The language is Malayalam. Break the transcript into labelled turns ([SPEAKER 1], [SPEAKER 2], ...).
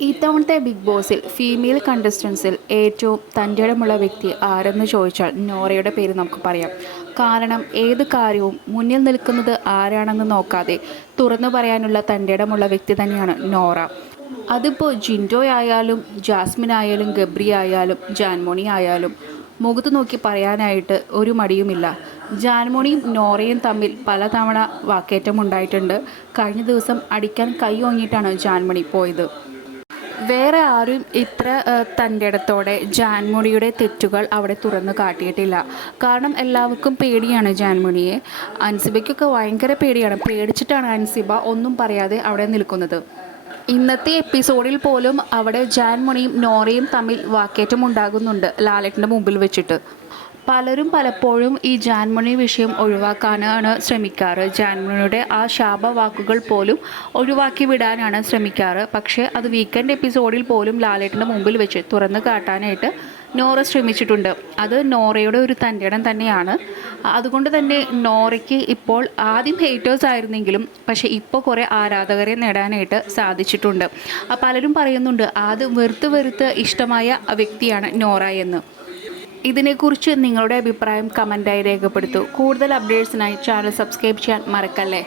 [SPEAKER 1] ഇത്തവണത്തെ ബിഗ് ബോസിൽ ഫീമെയിൽ കണ്ടസ്റ്റൻസിൽ ഏറ്റവും തന്റെടമുള്ള വ്യക്തി ആരെന്ന് ചോദിച്ചാൽ നോറയുടെ പേര് നമുക്ക് പറയാം. കാരണം ഏത് കാര്യവും മുന്നിൽ നിൽക്കുന്നത് ആരാണെന്ന് നോക്കാതെ തുറന്നു പറയാനുള്ള തന്റെടമുള്ള വ്യക്തി തന്നെയാണ് നോറ. അതിപ്പോൾ ജിൻഡോ ആയാലും ജാസ്മിൻ ആയാലും ഗബ്രി ആയാലും ജാൻമോണി ആയാലും മുഖത്ത് നോക്കി പറയാനായിട്ട് ഒരു മടിയുമില്ല. ജാൻമോണിയും നോറയും തമ്മിൽ പലതവണ വാക്കേറ്റം ഉണ്ടായിട്ടുണ്ട് കഴിഞ്ഞ ദിവസം അടിക്കാൻ കൈ ഓങ്ങിയിട്ടാണ് ജാൻമണി പോയത്. വേറെ ആരും ഇത്ര തന്റെ ഇടത്തോടെ ജാൻമുണിയുടെ തെറ്റുകൾ അവിടെ തുറന്നു കാട്ടിയിട്ടില്ല. കാരണം എല്ലാവർക്കും പേടിയാണ് ജാൻമുണിയെ അൻസിബയ്ക്കൊക്കെ ഭയങ്കര പേടിയാണ്. പേടിച്ചിട്ടാണ് അൻസിബ ഒന്നും പറയാതെ അവിടെ നിൽക്കുന്നത്. ഇന്നത്തെ എപ്പിസോഡിൽ പോലും അവിടെ ജാൻമുണിയും നോറയും തമ്മിൽ വാക്കേറ്റം ഉണ്ടാകുന്നുണ്ട് ലാലേട്ടന്റെ മുമ്പിൽ വെച്ചിട്ട്. പലരും പലപ്പോഴും ഈ ജാൻമണി വിഷയം ഒഴിവാക്കാനാണ് ശ്രമിക്കാറ്. ജാൻമണിയുടെ ആ ശാപവാക്കുകൾ പോലും ഒഴിവാക്കി വിടാനാണ് ശ്രമിക്കാറ്. പക്ഷേ അത് വീക്കെൻഡ് എപ്പിസോഡിൽ പോലും ലാലേട്ടന്റെ മുമ്പിൽ വെച്ച് തുറന്നു കാട്ടാനായിട്ട് നോറ ശ്രമിച്ചിട്ടുണ്ട്. അത് നോറയുടെ ഒരു തന്റെടം തന്നെയാണ്. അതുകൊണ്ട് തന്നെ നോറയ്ക്ക് ഇപ്പോൾ ആദ്യം ഹേറ്റേഴ്സ് ആയിരുന്നെങ്കിലും പക്ഷേ ഇപ്പോൾ കുറേ ആരാധകരെ നേടാനായിട്ട് സാധിച്ചിട്ടുണ്ട്. പലരും പറയുന്നുണ്ട് ആദ്യം വെറുത്ത് വെറുത്ത് ഇഷ്ടമായ വ്യക്തിയാണ് നോറ എന്ന്. ഇതിനെക്കുറിച്ച് നിങ്ങളുടെ അഭിപ്രായം കമന്റായി രേഖപ്പെടുത്തൂ. കൂടുതൽ അപ്ഡേറ്റ്സിനായി ചാനൽ സബ്സ്ക്രൈബ് ചെയ്യാൻ മറക്കല്ലേ?